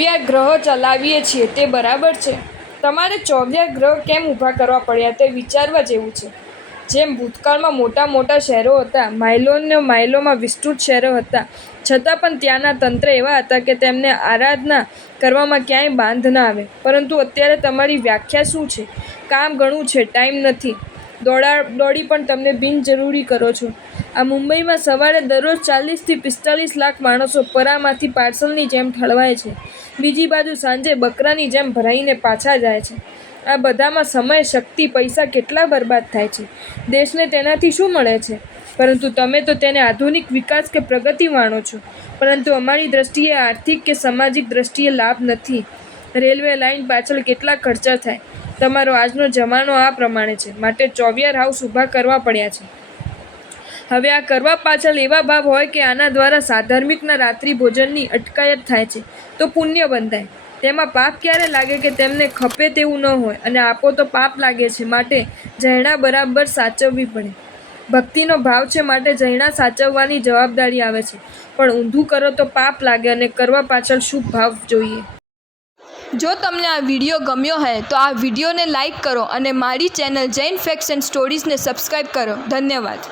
24 ગ્રહો ચલાવીએ છીએ તે બરાબર છે? તમારે 24 ગ્રહ કેમ ઊભા કરવા પડ્યા તે વિચારવા જેવું છે. જેમ ભૂતકાળમાં મોટા મોટા શહેરો હતા, માઇલોને માઇલોમાં વિસ્તૃત શહેરો હતા, છતાં પણ ત્યાંના તંત્ર એવા હતા કે તેમને આરાધના કરવામાં ક્યાંય બાંધ ના આવે. પરંતુ અત્યારે તમારી વ્યાખ્યા શું છે? કામ ઘણું છે, ટાઈમ નથી. દોડી પણ તમને બિનજરૂરી કરો છો. આ મુંબઈમાં સવારે દરરોજ 40 થી 45 લાખ માણસો પરામાંથી પાર્સલની જેમ ઠલવાય છે. બીજી બાજુ સાંજે બકરાની જેમ ભરાઈને પાછા જાય છે. આ બધામાં સમય, શક્તિ, પૈસા કેટલા બરબાદ થાય છે. દેશને તેનાથી શું મળે છે? પરંતુ તમે તો તેને આધુનિક વિકાસ કે પ્રગતિ માનો છો. પરંતુ અમારી દ્રષ્ટિએ આર્થિક કે સામાજિક દ્રષ્ટિએ લાભ નથી. રેલવે લાઇન પાછળ કેટલા ખર્ચા થાય. તમારો આજનો જમાનો આ પ્રમાણે છે, માટે 24 હાઉસ ઊભા કરવા પડ્યા છે. હવે આ કરવા પાછળ એવા ભાવ હોય કે આના દ્વારા સાધર્મિકના રાત્રિ ભોજનની અટકાયત થાય છે તો પુણ્ય બંધાય. તેમાં પાપ ક્યારે લાગે કે તેમને ખપે તેવું ન હોય અને આપો તો પાપ લાગે છે, માટે જૈણા બરાબર સાચવવી પડે. ભક્તિનો ભાવ છે માટે જૈણા સાચવવાની જવાબદારી આવે છે. પણ ઊંધું કરો તો પાપ લાગે અને કરવા પાછળ શુભ ભાવ જોઈએ. જો તમને આ વિડીયો ગમ્યો હોય તો આ વિડીયોને લાઈક કરો અને મારી ચેનલ જૈન ફેક્ટ્સ એન્ડ સ્ટોરીઝને સબસ્ક્રાઈબ કરો. ધન્યવાદ.